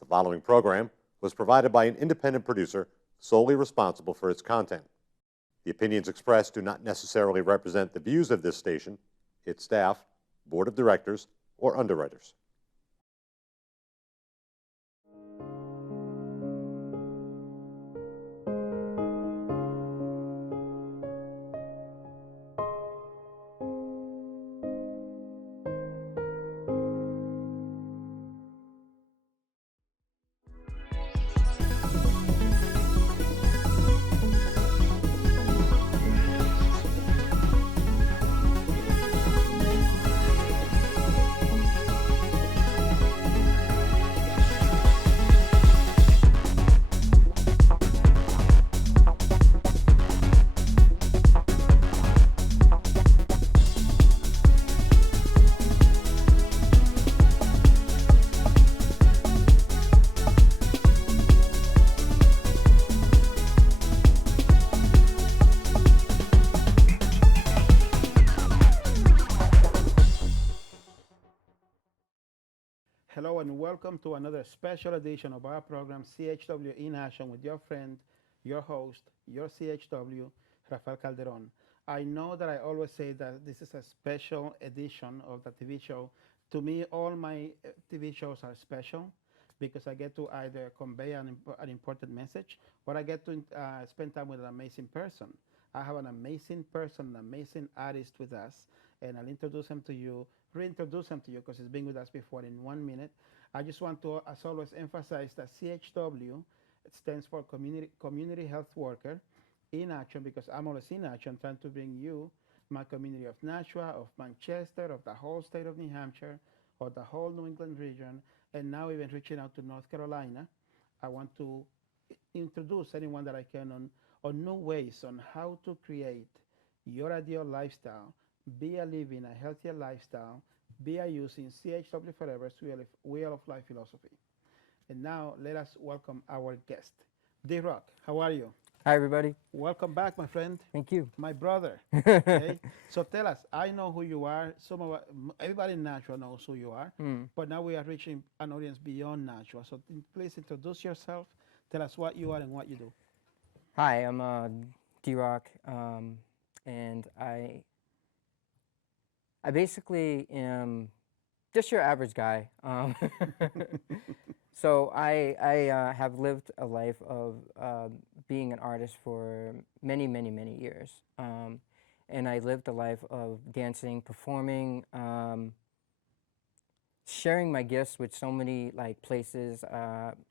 The following program was provided by an independent producer solely responsible for its content. The opinions expressed do not necessarily represent the views of this station, its staff, board of directors, or underwriters. Hello and welcome to another special edition of our program CHW in Action with your friend, your host, your CHW, Rafael Calderon. I know that I always say that this is a special edition of the TV show. To me, all my TV shows are special because I get to either convey an important message or I get to spend time with an amazing person. I have an amazing person, an amazing artist with us, and I'll introduce him to you, reintroduce him to you because he's been with us before in 1 minute. I just want to, as always, emphasize that CHW stands for Community Health Worker in Action because I'm always in action trying to bring you my community of Nashua, of Manchester, of the whole state of New Hampshire, of the whole New England region, and now even reaching out to North Carolina. I want to introduce anyone that I can on new ways on how to create your ideal lifestyle, be a living a healthier lifestyle, be a using CHW Forever's Wheel of Life philosophy. And now let us welcome our guest, D Rok. How are you? Hi, everybody. Welcome back, my friend. Thank you. My brother. Okay. So tell us. I know who you are. Everybody in Nashua knows who you are. But now we are reaching an audience beyond Nashua. So please introduce yourself. Tell us what you are and what you do. Hi, I'm D Rok, and I basically am just your average guy. So I have lived a life of being an artist for many, many, many years. And I lived a life of dancing, performing, sharing my gifts with so many places.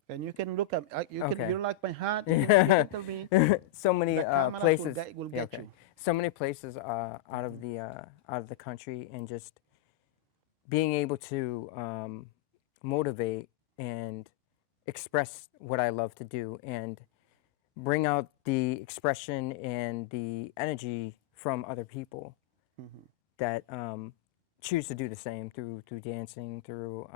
And you can look at Okay. you don't like my hat. You can tell me. So many The cameras places. will Yeah, get okay. you. So many places out of the country, and just being able to motivate and express what I love to do and bring out the expression and the energy from other people that choose to do the same through dancing, through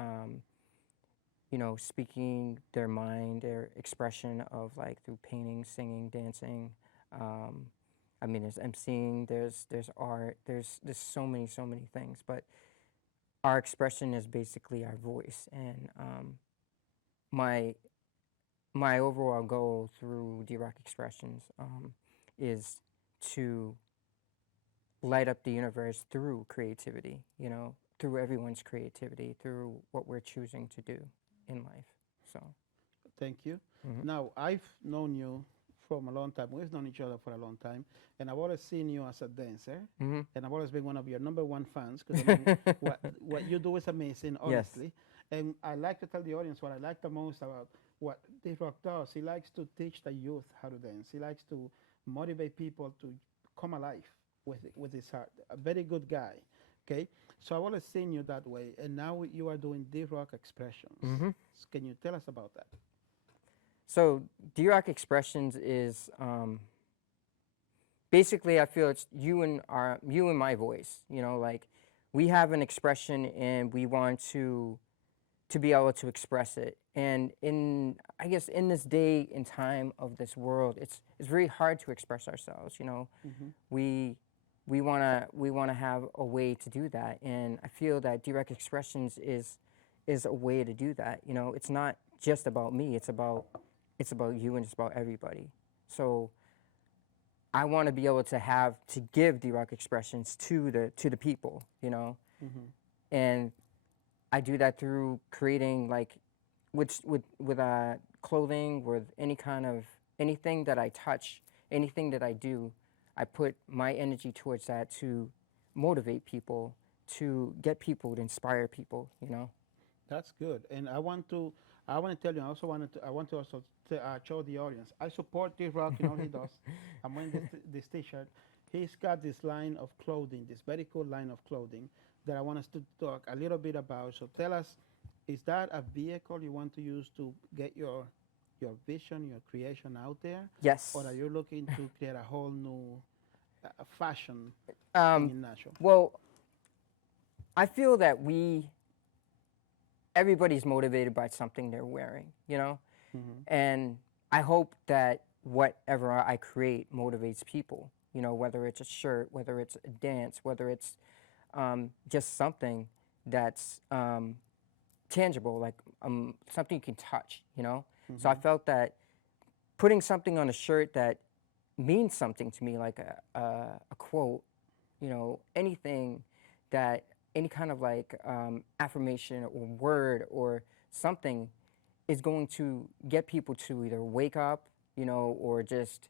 speaking their mind, their expression of through painting, singing, dancing. I mean, there's emceeing, there's art, there's so many things, but our expression is basically our voice. And my overall goal through DRok Expressions is to light up the universe through creativity, through everyone's creativity, through what we're choosing to do in life. So, Thank you. Now, I've known you from a long time. We've known each other for a long time, and I've always seen you as a dancer, and I've always been one of your #1 fans because what you do is amazing, honestly. And I like to tell the audience what I like the most about what D Rok does. He likes to teach the youth how to dance. He likes to motivate people to come alive with his heart. A very good guy. Okay, so I've always seen you that way, and now you are doing DRok Expressions. Can you tell us about that? So DRok Expressions is basically, I feel it's you and my voice. We have an expression and we want to be able to express it. And I guess in this day and time of this world, it's very hard to express ourselves. We wanna have a way to do that, and I feel that DRok Expressions is is a way to do that. You know, it's not just about me. It's about you and it's about everybody. So I want to be able to give DRok Expressions to the people. You know, and I do that through creating like with clothing, with any kind of anything that I touch, anything that I do, I put my energy towards that to motivate people, to get people, to inspire people. You know. That's good. And I want to tell you, I want to also show the audience. I support D Rok in all he does. I'm wearing this T-shirt. He's got this line of clothing, this very cool line of clothing that I want us to talk a little bit about. So tell us, is that a vehicle you want to use to get your vision, your creation out there, Yes. or are you looking to create a whole new fashion thing Um, in Nashville? well, I feel that everybody's motivated by something they're wearing, you know? And I hope that whatever I create motivates people, you know, whether it's a shirt, whether it's a dance, whether it's just something that's tangible, like something you can touch, you know? So I felt that putting something on a shirt that means something to me, like a quote, you know, anything that, any kind of like affirmation or word or something is going to get people to either wake up, you know, or just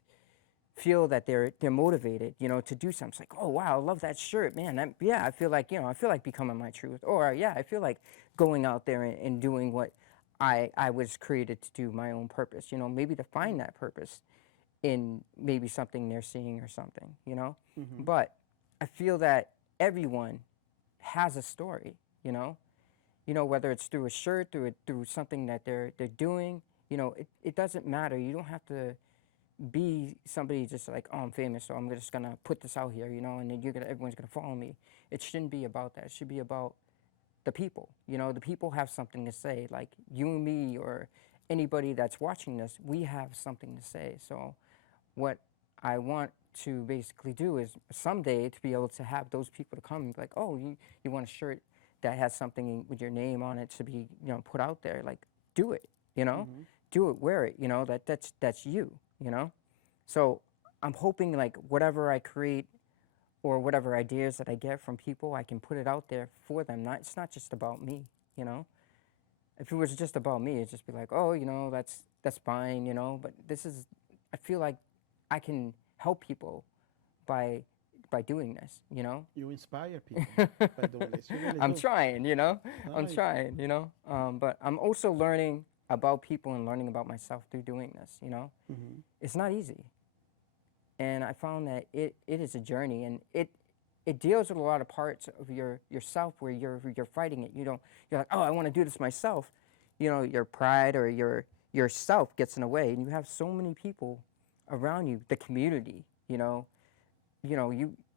feel that they're motivated, you know, to do something. It's like, oh wow, I love that shirt, man. Yeah, I feel like, you know, I feel like becoming my truth, or yeah, I feel like going out there and doing what I was created to do, my own purpose. You know, maybe to find that purpose in maybe something they're seeing or something, you know. But I feel that everyone has a story, you know. You know, whether it's through a shirt, through something that they're doing, you know, it doesn't matter. You don't have to be somebody just like, oh, I'm famous, so I'm just gonna put this out here, you know, and then everyone's gonna follow me. It shouldn't be about that. It should be about the people. You know, the people have something to say. Like you and me, or anybody that's watching this, we have something to say. So what I want to basically do is someday to be able to have those people to come and be like, oh, you want a shirt that has something with your name on it to be, you know, put out there. Like, do it, you know, do it, wear it, you know, that's you, you know. So I'm hoping like whatever I create or whatever ideas that I get from people, I can put it out there for them. It's not just about me, you know. If it was just about me, it'd just be like, oh, you know, that's fine, you know. But I feel like I can help people by doing this, you know. You inspire people by doing this. You really I'm do. trying, you know. I'm Nice. trying, you know. But I'm also learning about people and learning about myself through doing this, you know. It's not easy. And I found that it is a journey, and it deals with a lot of parts of yourself where you're fighting it. You're like, oh, I want to do this myself. You know, your pride or yourself gets in the way, and you have so many people around you, the community. You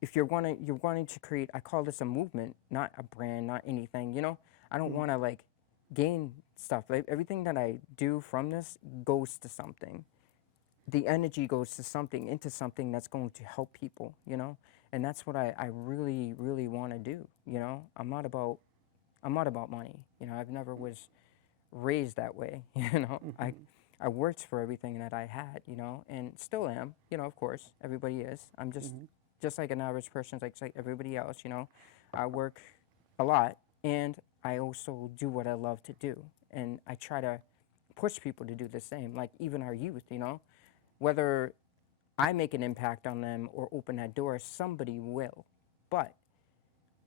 if you're wanting to create, I call this a movement, not a brand, not anything. You know, I don't want to like gain stuff. Like, everything that I do from this goes to something. The energy goes to something, into something that's going to help people, you know? And that's what I really, really want to do, you know? I'm not about money, you know? I've never was raised that way, you know? I worked for everything that I had, you know, and still am, you know, of course, everybody is. I'm just like an average person, like everybody else, you know? I work a lot, and I also do what I love to do. And I try to push people to do the same, like even our youth, you know? Whether I make an impact on them or open that door, somebody will. But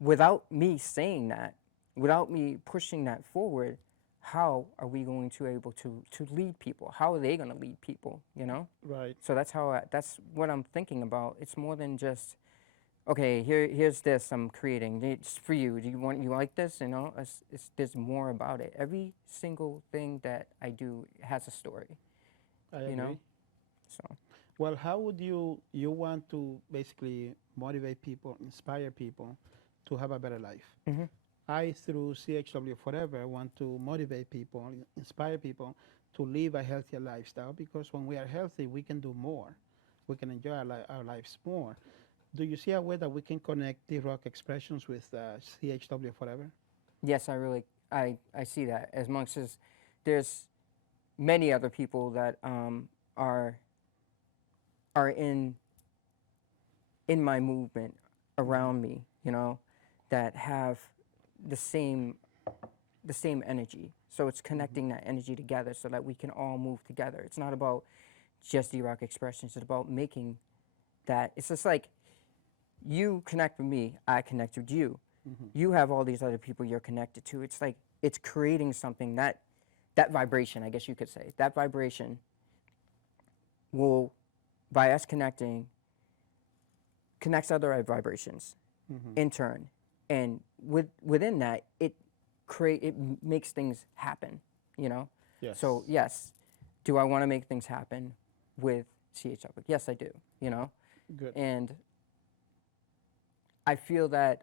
without me saying that, without me pushing that forward, how are we going to able to lead people? How are they going to lead people, you know? Right. So that's what I'm thinking about. It's more than just, okay, here's this I'm creating. It's for you. You like this? You know, there's more about it. Every single thing that I do has a story, I you agree. know? So. Well, how would you want to basically motivate people, inspire people to have a better life? I, through CHW Forever, want to motivate people, inspire people to live a healthier lifestyle, because when we are healthy, we can do more. We can enjoy our lives more. Do you see a way that we can connect the DRok Expressions with CHW Forever? Yes, I see that as much as there's many other people that are are in my movement around me, you know, that have the same the same energy. So it's connecting that energy together so that we can all move together. It's not about just DRok Expressions. It's about making that. It's just like you connect with me, I connect with you. You have all these other people you're connected to. It's like it's creating something that vibration, I guess you could say. That vibration will, by us connecting, connects other vibrations in turn, and within that, it makes things happen. You know. Yes. So yes, do I want to make things happen with CHW? Yes, I do. You know, Good. and I feel that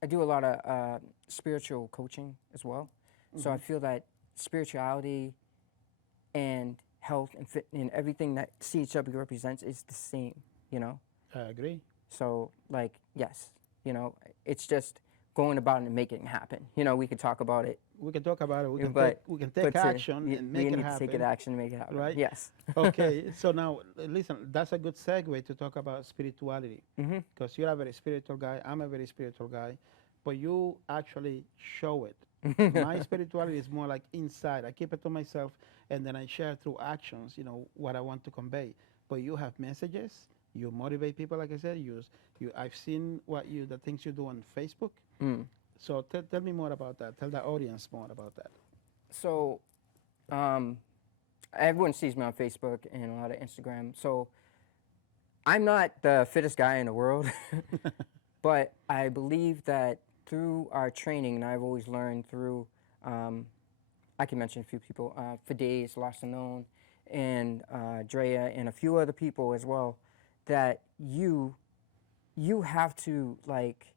I do a lot of spiritual coaching as well. So I feel that spirituality and health and fit and everything that CHW represents is the same, you know? I agree. So, like, yes, you know, it's just going about it and making it happen. You know, we could talk about it, We can talk about it. We can but take action and make we it need happen. to take action and make it happen. Right? Yes. Okay, so now listen, that's a good segue to talk about spirituality, because you're a very spiritual guy. I'm a very spiritual guy, but you actually show it. My spirituality is more like inside. I keep it to myself, and then I share through actions. You know what I want to convey. But you have messages. You motivate people, like I said. I've seen the things you do on Facebook. So tell me more about that. Tell the audience more about that. So, everyone sees me on Facebook and a lot of Instagram. So, I'm not the fittest guy in the world, but I believe that through our training, and I've always learned through, I can mention a few people, Fides, Lost and Known, and Drea, and a few other people as well, that you have to like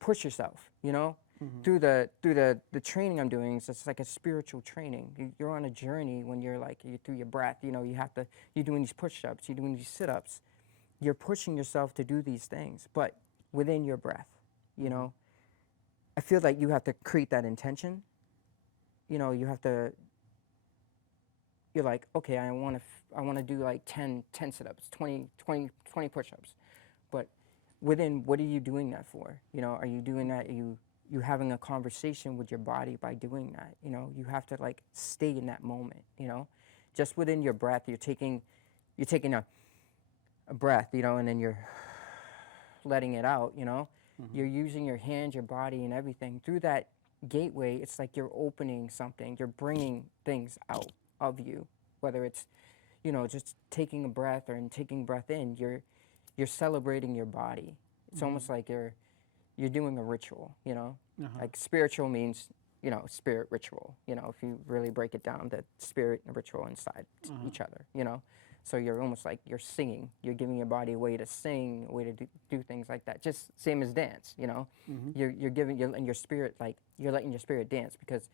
push yourself, you know, through the training I'm doing. It's like a spiritual training. You're on a journey when you're through your breath. You know, you're doing these push-ups, you're doing these sit-ups, you're pushing yourself to do these things, but within your breath, you know. I feel like you have to create that intention. You know, you have to. You're like, okay, I want to do like 10 sit-ups, 20 push-ups, but within, what are you doing that for? You know, are you doing that? Are you having a conversation with your body by doing that? You know, you have to like stay in that moment. You know, just within your breath, you're taking a breath, you know, and then you're letting it out. You know, you're using your hands, your body, and everything through that gateway. It's like you're opening something. You're bringing things out of you, whether it's, you know, just taking a breath or taking breath in. You're celebrating your body. It's almost like you're doing a ritual, you know? Like spiritual means, you know, spirit ritual, you know, if you really break it down, the spirit and ritual inside each other, you know? So you're almost like you're singing. You're giving your body a way to sing, a way to do things like that. Just same as dance, you know? You're giving your spirit, like, you're letting your spirit dance, because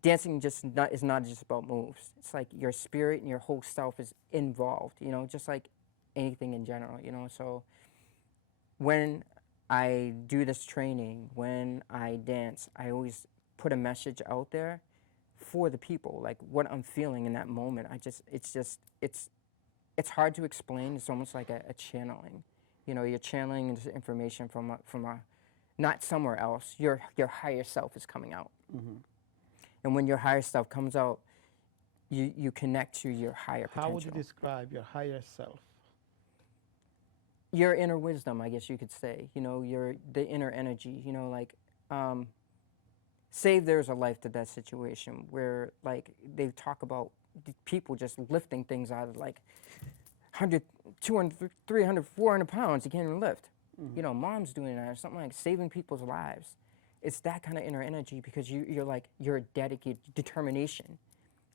dancing is not just about moves. It's like your spirit and your whole self is involved, you know, just like anything in general, you know. So when I do this training, when I dance, I always put a message out there for the people, like what I'm feeling in that moment. It's hard to explain. It's almost like a channeling. You know, you're channeling this information from a not somewhere else. Your higher self is coming out. And when your higher self comes out, you connect to your higher potential. How would you describe your higher self? Your inner wisdom, I guess you could say. You know, the inner energy. You know, like, say there's a life to death situation where, like, they talk about people just lifting things out of like 100, 200, 300, 400 pounds. You can't even lift. You know, mom's doing that or something, like saving people's lives. It's that kind of inner energy, because you're dedicated. Determination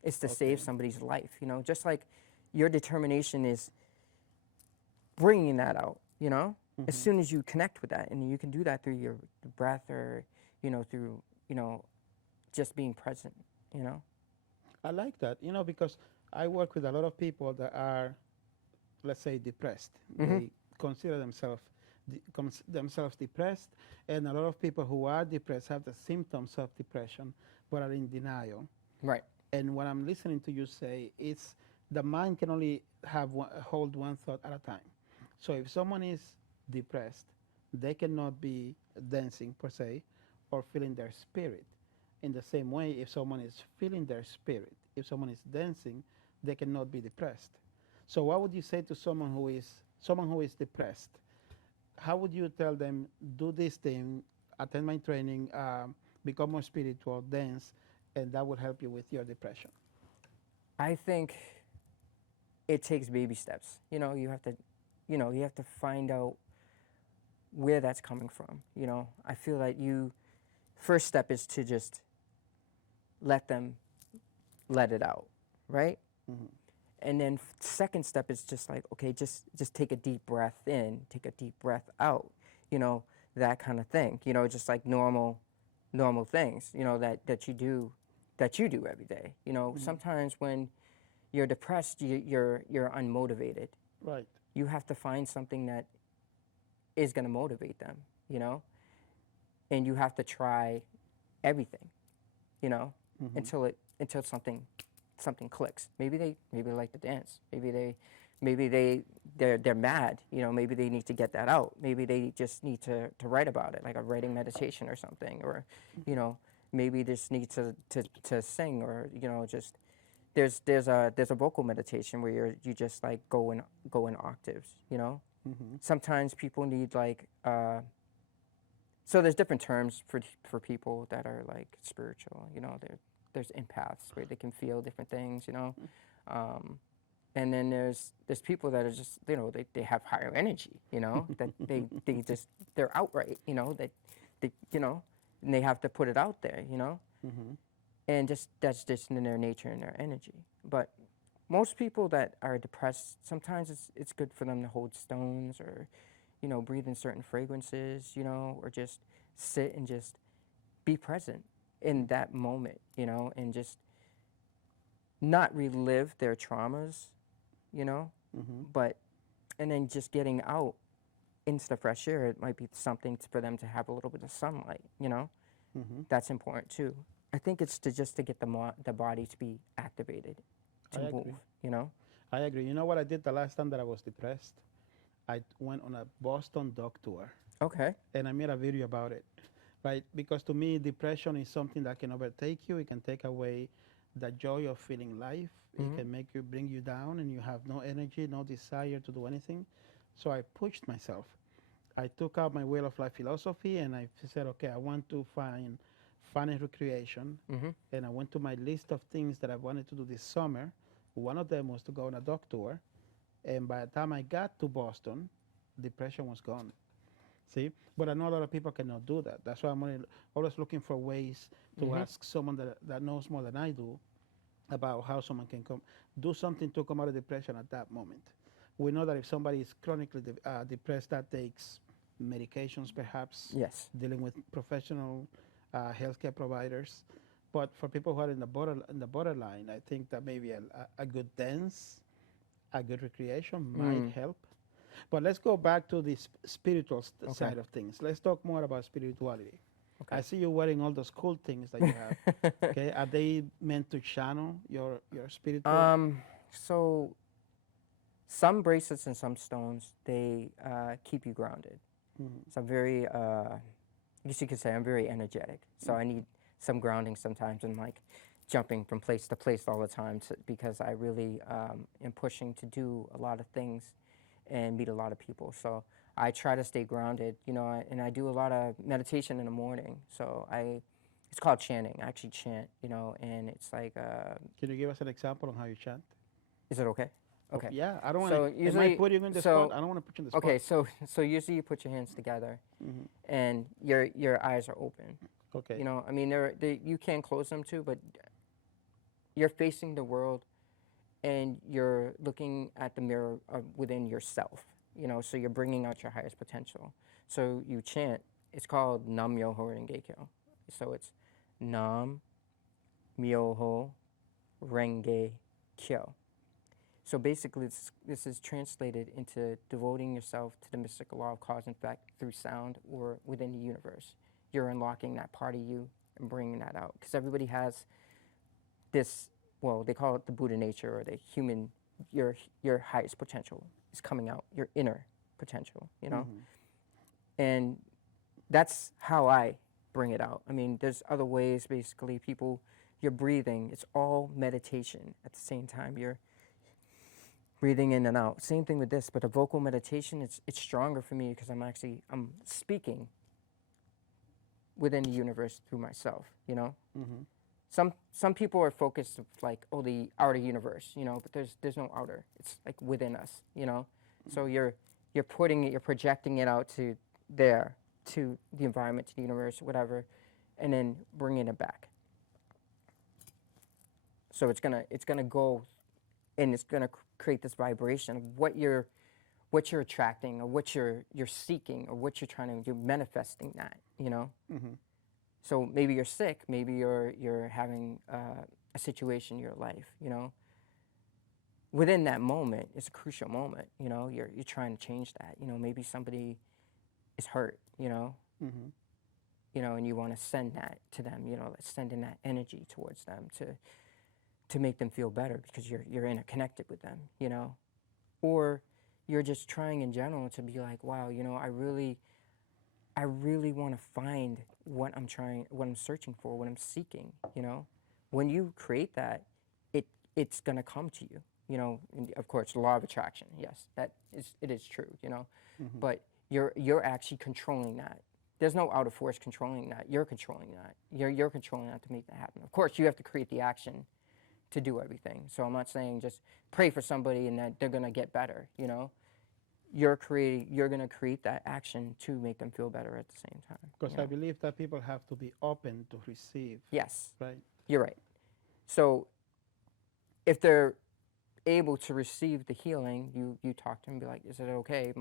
is to save somebody's life. You know, just like your determination is bringing that out. You know, as soon as you connect with that, and you can do that through your breath, or you know, through, you know, just being present. You know, I like that, you know, because I work with a lot of people that are, let's say, depressed. They consider themselves themselves depressed, and a lot of people who are depressed have the symptoms of depression but are in denial. Right. And what I'm listening to you say, it's the mind can only hold one thought at a time. So if someone is depressed, they cannot be dancing per se or feeling their spirit. In the same way, if someone is feeling their spirit, if someone is dancing, they cannot be depressed. So what would you say to someone who is depressed? How would you tell them, do this thing, attend my training, become more spiritual, dance, and that will help you with your depression? I think it takes baby steps. You have to find out where that's coming from. I feel like first step is to just let them let it out, right? Mm-hmm. And then second step is just like, okay, just take a deep breath in, take a deep breath out, that kind of thing. Just like normal things, that you do every day. Mm-hmm. Sometimes when you're depressed, you're unmotivated. Right. You have to find something that is going to motivate them, and you have to try everything, Mm-hmm. until something clicks. Maybe they like to dance. Maybe they're mad. Maybe they need to get that out. Maybe they just need to write about it, like a writing meditation or something. Or, maybe they just need to sing, or just there's a vocal meditation where you just like go in octaves. Mm-hmm. Sometimes people need like so there's different terms for people that are like spiritual. There's empaths where they can feel different things. And then there's people that are just they have higher energy. That they're outright. That they and they have to put it out there. Mm-hmm. And that's just in their nature and their energy. But most people that are depressed, sometimes it's good for them to hold stones, or breathe in certain fragrances, or just sit and just be present in that moment, and just not relive their traumas, Mm-hmm. but and then just getting out into the fresh air. It might be something for them to have a little bit of sunlight, Mm-hmm. That's important too. I think it's to get the body to be activated, I to move, agree. I agree. You know what I did the last time that I was depressed? I went on a Boston dog tour, Okay. and I made a video about it, right? Because to me, depression is something that can overtake you. It can take away the joy of feeling life. It Mm-hmm. can bring you down, and you have no energy, no desire to do anything. So I pushed myself. I took out my way of life philosophy, and I said, okay, I want to find fun and recreation. Mm-hmm. And I went to my list of things that I wanted to do this summer. One of them was to go on a dog tour. And by the time I got to Boston, depression was gone. See? But I know a lot of people cannot do that. That's why I'm always looking for ways to Mm-hmm. ask someone that knows more than I do about how someone can do something to come out of depression at that moment. We know that if somebody is chronically depressed, that takes medications, perhaps Yes. dealing with professional healthcare providers. But for people who are in the borderline, I think that maybe a good dance, a good recreation might Mm. help. But let's go back to the spiritual Okay. side of things. Let's talk more about spirituality. I Okay. see you wearing all those cool things that you have. Okay, are they meant to channel your spiritual? So some bracelets and some stones, they keep you grounded. Mhm. So I'm very, I guess you could say I'm very energetic. So I need some grounding sometimes, and like jumping from place to place all the time, because I really am pushing to do a lot of things and meet a lot of people. So I try to stay grounded, and I do a lot of meditation in the morning. So it's called chanting. I actually chant, and it's like, Can you give us an example on how you chant? is it okay? Okay. Yeah, I don't want So to. Am I usually, putting you in the spot? I don't want to put you in the spot. okay, so usually you put your hands together, Hmm. and your eyes are open. Okay. I mean, you can't close them too, but you're facing the world, and you're looking at the mirror within yourself. So you're bringing out your highest potential. So you chant. It's called Nam Myoho Renge Kyo. So it's Nam Myoho Renge Kyo. So basically, this is translated into devoting yourself to the mystical law of cause and effect through sound or within the universe. You're unlocking that part of you and bringing that out. Because everybody has this, well, they call it the Buddha nature or the human, your highest potential is coming out, your inner potential, you know? And that's how I bring it out. I mean, there's other ways, basically, you're breathing. It's all meditation at the same time. You're breathing in and out. Same thing with this, but a vocal meditation, it's stronger for me because I'm speaking within the universe through myself, you know? Some people are focused of like, oh, the outer universe, you know, but there's no outer. It's like within us, you know? So you're projecting it out to there, to the environment, to the universe, whatever, and then bringing it back. So it's gonna go, and it's gonna create this vibration of what you're attracting, or what you're seeking, or what you're trying to do, manifesting that, you know. So maybe you're sick, maybe you're having a situation in your life, you know. Within that moment, it's a crucial moment, you know. You're trying to change that, you know. Maybe somebody is hurt, you know. You know, and you want to send that to them, you know, sending that energy towards them to make them feel better because you're interconnected with them, you know. Or you're just trying in general to be like, wow, you know, I really want to find what I'm searching for, what I'm seeking, you know. When you create that, it's gonna come to you, you know. And of course, the law of attraction, yes, it is true, you know. But you're actually controlling that. There's no outer force controlling that. You're controlling that. You're controlling that to make that happen. Of course, you have to create the action to do everything. So I'm not saying just pray for somebody and that they're gonna get better, you know. You're gonna create that action to make them feel better at the same time. Because I believe that people have to be open to receive. Yes. Right. You're right. So if they're able to receive the healing, you talk to them and be like, is it okay?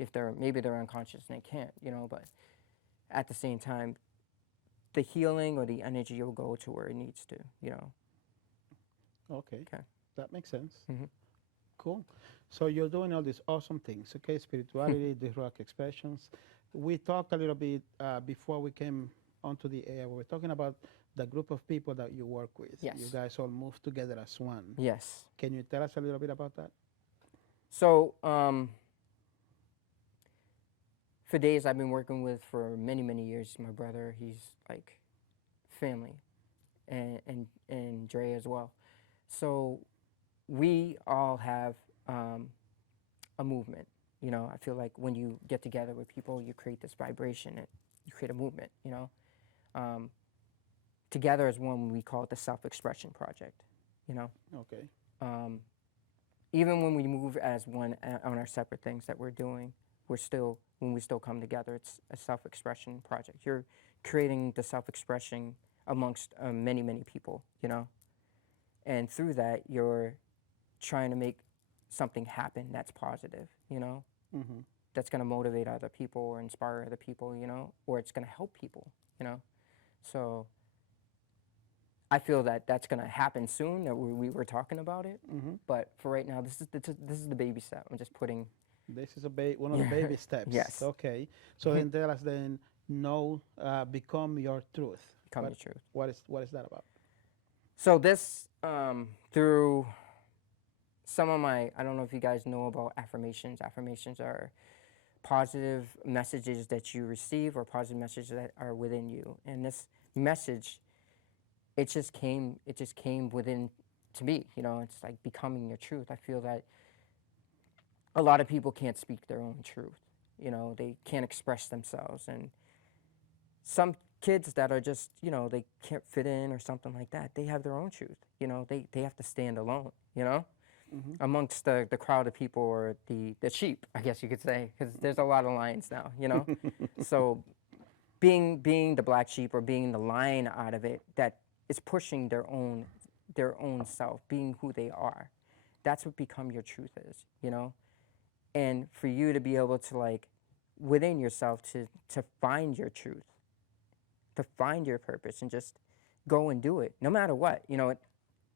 If maybe they're unconscious and they can't, you know, but at the same time, the healing or the energy will go to where it needs to, you know. Okay. Okay. That makes sense. Mm-hmm. Cool. So you're doing all these awesome things, okay? Spirituality, DRok Expressions. We talked a little bit before we came onto the air. We were talking about the group of people that you work with. Yes. You guys all move together as one. Yes. Can you tell us a little bit about that? So, for days I've been working with for many, many years, my brother, he's like family, and Dre as well. So we all have a movement. You know, I feel like when you get together with people, you create this vibration and you create a movement, you know. Together as one, we call it the Self-Expression Project, you know. Okay. Even when we move as one on our separate things that we're doing, when we still come together, it's a self-expression project. You're creating the self-expression amongst many, many people, you know. And through that, you're trying to make something happen that's positive, you know, that's going to motivate other people or inspire other people, you know, or it's going to help people, you know. So I feel that that's going to happen soon, that we were talking about it. But for right now, this is the baby step. I'm just putting. This is one of the baby steps. Yes. Okay. So then tell us then, become your truth. Become your truth. What is that about? So this, through some of I don't know if you guys know about affirmations. Affirmations are positive messages that you receive or positive messages that are within you. And this message, it just came within to me, you know. It's like becoming your truth. I feel that a lot of people can't speak their own truth, you know. They can't express themselves, and some kids that are just, you know, they can't fit in or something like that, they have their own truth, you know. They have to stand alone, you know, amongst the crowd of people, or the sheep, I guess you could say, because there's a lot of lions now, you know. So being the black sheep, or being the lion out of it, that is pushing their own self, being who they are, that's what become your truth is, you know. And for you to be able to, like, within yourself, to find your truth, to find your purpose, and just go and do it no matter what, you know.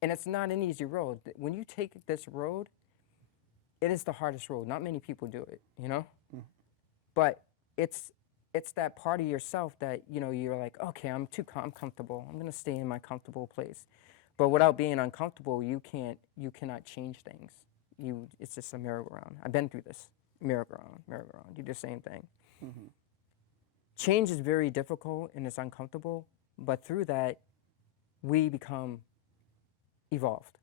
And it's not an easy road. When you take this road, it is the hardest role. Not many people do it, you know? Mm. But it's that part of yourself that, you know, you're like, okay, I'm comfortable. I'm gonna stay in my comfortable place. But without being uncomfortable, you cannot change things. It's just a merry-go-round. I've been through this. Merry-go-round. Do the same thing. Mm-hmm. Change is very difficult and it's uncomfortable, but through that, we become evolved.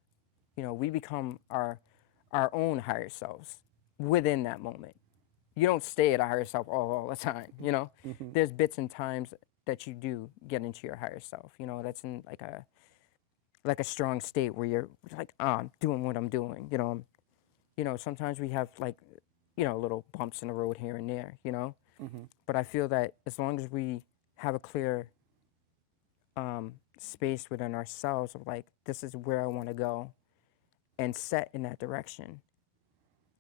You know, we become our own higher selves within that moment. You don't stay at a higher self all the time, you know? Mm-hmm. There's bits and times that you do get into your higher self. You know, that's in like a strong state where you're like, I'm doing what I'm doing, you know? You know, sometimes we have like, you know, little bumps in the road here and there, you know? Mm-hmm. But I feel that as long as we have a clear space within ourselves of like, this is where I want to go, and set in that direction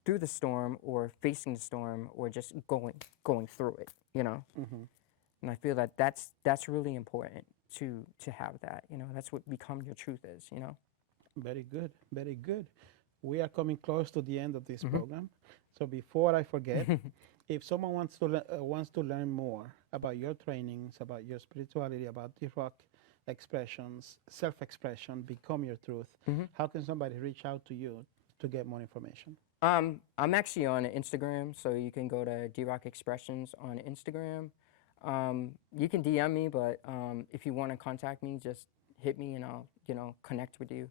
through the storm or facing the storm or just going through it, you know? Mm-hmm. And I feel that that's really important to have that, you know? That's what become your truth is, you know? Very good. Very good. We are coming close to the end of this Mhm. program. So before I forget, if someone wants to learn more about your trainings, about your spirituality, about DRok expressions, self-expression, become your truth, Mhm. how can somebody reach out to you to get more information? I'm actually on Instagram, so you can go to DRok Expressions on Instagram. You can DM me, but if you want to contact me, just hit me and I'll, you know, connect with you.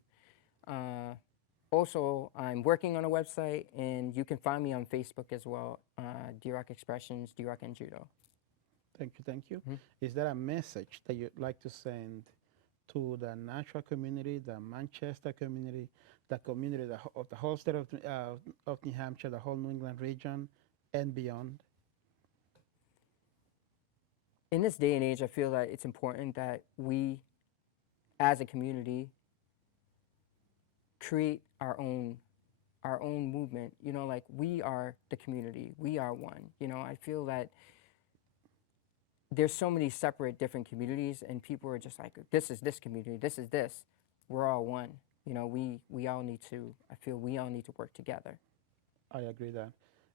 Also, I'm working on a website, and you can find me on Facebook as well, DRok Expressions, DRok and Judo. Thank you. Thank you. Mhm. Is there a message that you'd like to send to the natural community, the Manchester community, the community of the whole state of New Hampshire, the whole New England region, and beyond? In this day and age, I feel that it's important that we, as a community, create our own movement. You know, like we are the community. We are one. You know, I feel that there's so many separate different communities, and people are just like, this is this community, this is this. We're all one. You know, we all need to, I feel we all need to work together. I agree that.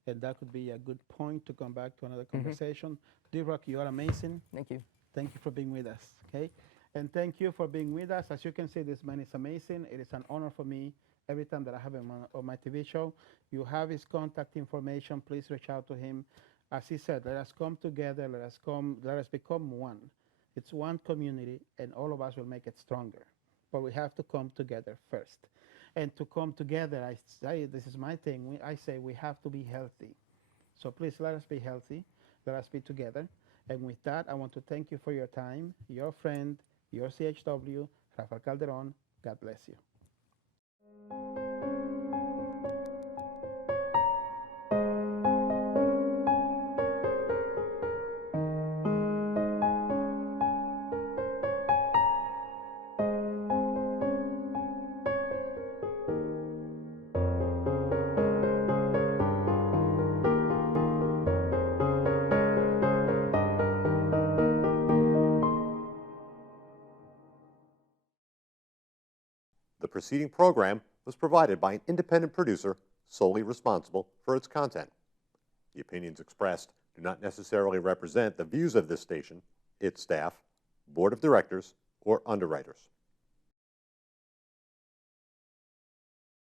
And that could be a good point to come back to another Mhm. conversation. D-Rok, you are amazing. Thank you. Thank you for being with us, okay? And thank you for being with us. As you can see, this man is amazing. It is an honor for me every time that I have him on my TV show. You have his contact information. Please reach out to him. As he said, let us come together. Let us become one. It's one community, and all of us will make it stronger. But we have to come together first. And to come together, I say, this is my thing. I say we have to be healthy. So please let us be healthy. Let us be together. And with that, I want to thank you for your time, your friend, your CHW, Rafael Calderon. God bless you. The preceding program was provided by an independent producer solely responsible for its content. The opinions expressed do not necessarily represent the views of this station, its staff, board of directors, or underwriters.